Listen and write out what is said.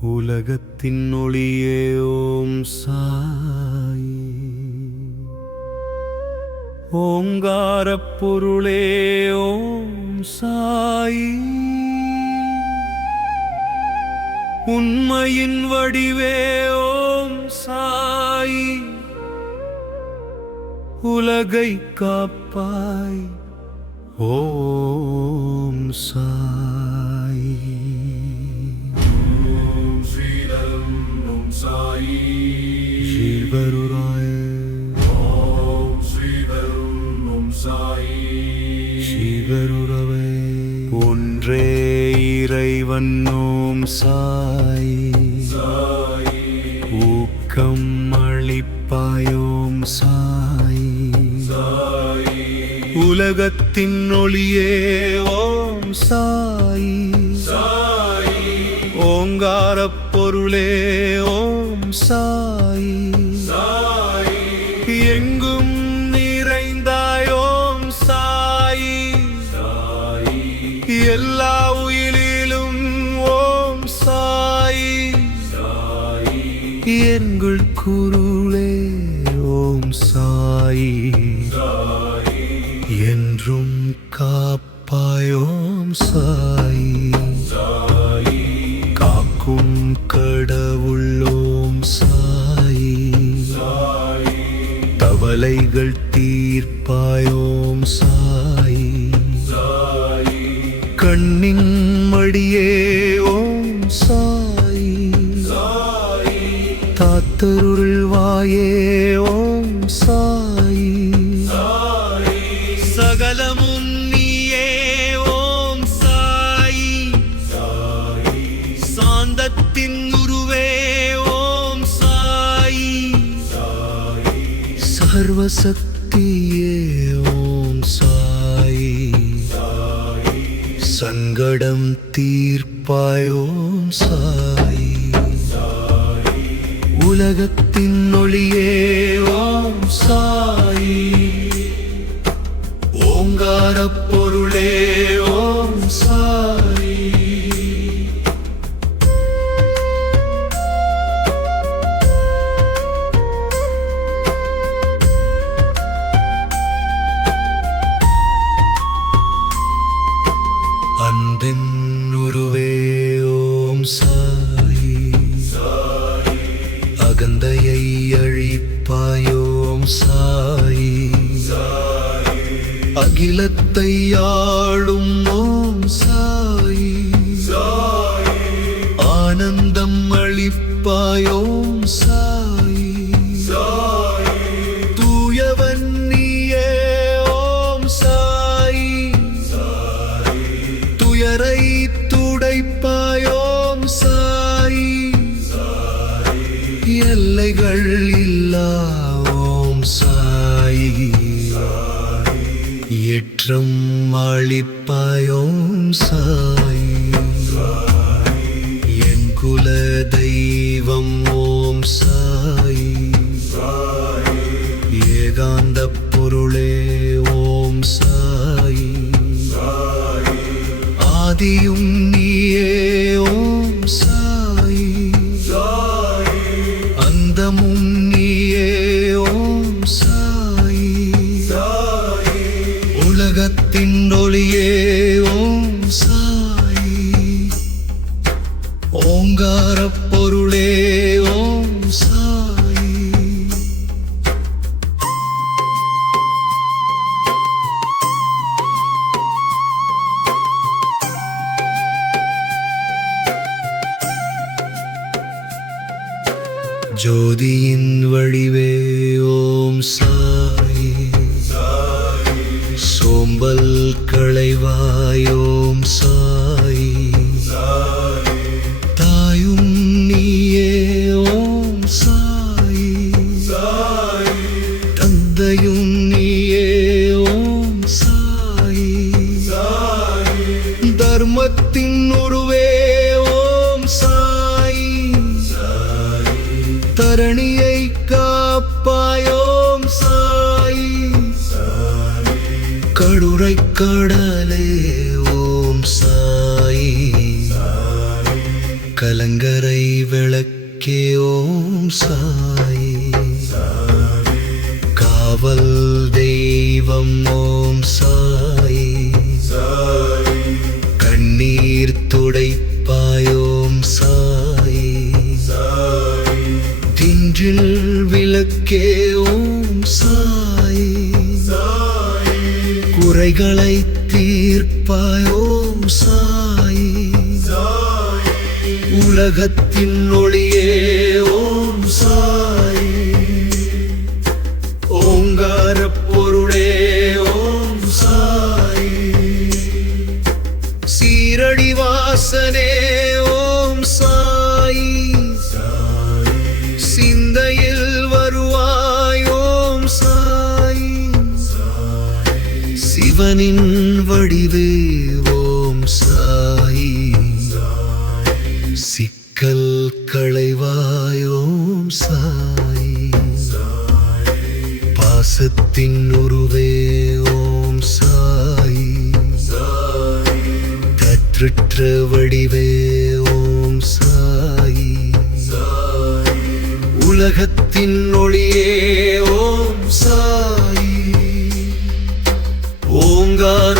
உலகத்தின் ஒளியே ஓம் சாயி. ஓங்காரப் பொருளே ஓம் சாயி. உண்மையின் வடிவே ஓம் சாயி. உலகை காப்பாய் ஓம் சாயி. ஓம் ஸ்ரீதரம் ஓம் சாயி. ஸ்ரீவருராய ஓம் ஸ்ரீதரம் ஓம் சாயி. ஸ்ரீவருரவே ஒன்றே இறைவன் ஓம் சாயி. சாயி. ஊக்கம் அளிப்பாயோம் சாயி. சாயி. உலகத்தின் ஒளியே ஓம் சாயி. சாயி. ஓங்காரப் பொருளே ஓம் சாயி. சாயி. எங்கும் நிறைந்தாய் ஓம் சாயி. சாயி. எல்லா உயிரிலும் ஓம் சாயி. சாயி. எங்கள் குருளே ஓம் சாயி. சாயி. என்றும் காப்பாய் ஓம் சாயி. சாயி. காக்கும் கடவுள் ஓம் சாயி. சாயி. கவலைகள் தீர்ப்பாய் ஓம் சாயி. சாயி. கண்ணின் மடியே ஓம் சாயி. சாயி. தாத்தருள் வாயே ஓம் சாயி. சாயி. சகலமும் நீயே ஓம் சாயி. சாயி. சாந்தத்தின் உருவே ஓம் சாயி. சாயி. சர்வசக்தியே ஓம் சாயி. சாயி. சங்கடம் தீர்ப்பாய் ஓம் சாயி. சாயி. உலகத்தின் ஒளியே ஓம் சாயி. ஓங்காரப் பொருளே ஓம் சாயி. அன்பின் உருவே ஓம் சாயி. சாயி. அகந்தையை அழிப்பாயோம் சாயி. சாயி. அகிலத்தை ஆளும் ஓம் சாயி. சாயி. ஆனந்தம் அளிப்பாயோம் சாயி. சாயி. தூயவன் நீயே ஓம் சாயி. சாயி. துயரை துடைப்பாயோம் சாயி. சாயி. எல்லைகள் இல்லா ஓம் சாயி. ஏற்றம் அளிப்பாயோம் சாயி. என் குல தெய்வம் ஓம் சாயி. ஏகாந்த பொருளே ஓம் சாயி. ஆதியும் நீயே ஓம் சாயி. அந்தமும் நீயே ஓம் சாயி. உலகத்தின் ஒளியே ஓம் சாயி. ஓங்காரப் பொருளே ஓம் சாயி. ஜோதியின் வடிவே ஓம் சாயி. சோம்பல் களைவாயோம் சாயி. தாயும் நீயே ஓம் சாயி. தந்தையும் நீயே ஓம் சாயி. தர்மத்தின் உருவே ஓம் சாயி. தரணியை காப்பாயோம் சாயி. கடுரை கடலே ஓம் சாயி. கலங்கரை விளக்கே ஓம் சாயி காவல் தெய்வம் ஓம் சாயி கண்ணீர் துடைப்பாய் ஓம் சாயி தின்றில் விளக்கே ஓம் சாயி குறைகளை தீர்ப்பாய் ஓம் சாயி உலகத்தின் ஒளியே ஓம் சாயி ஓங்கார பொருளே ஓம் சாயி சீரடி வாசனே ஓம் சாயி சிந்தையில் வருவாய் ஓம் சாயி சிவனின் வடிவே ஓம் சாயி சிக்கல் களைவாய் ஓம் சாயி பாசத்தின் உருவே ஓம் சாயி கற்றற்ற வடிவே ஓம் சாயி உலகத்தின் ஒளியே ஓம் சாயி ஓங்கார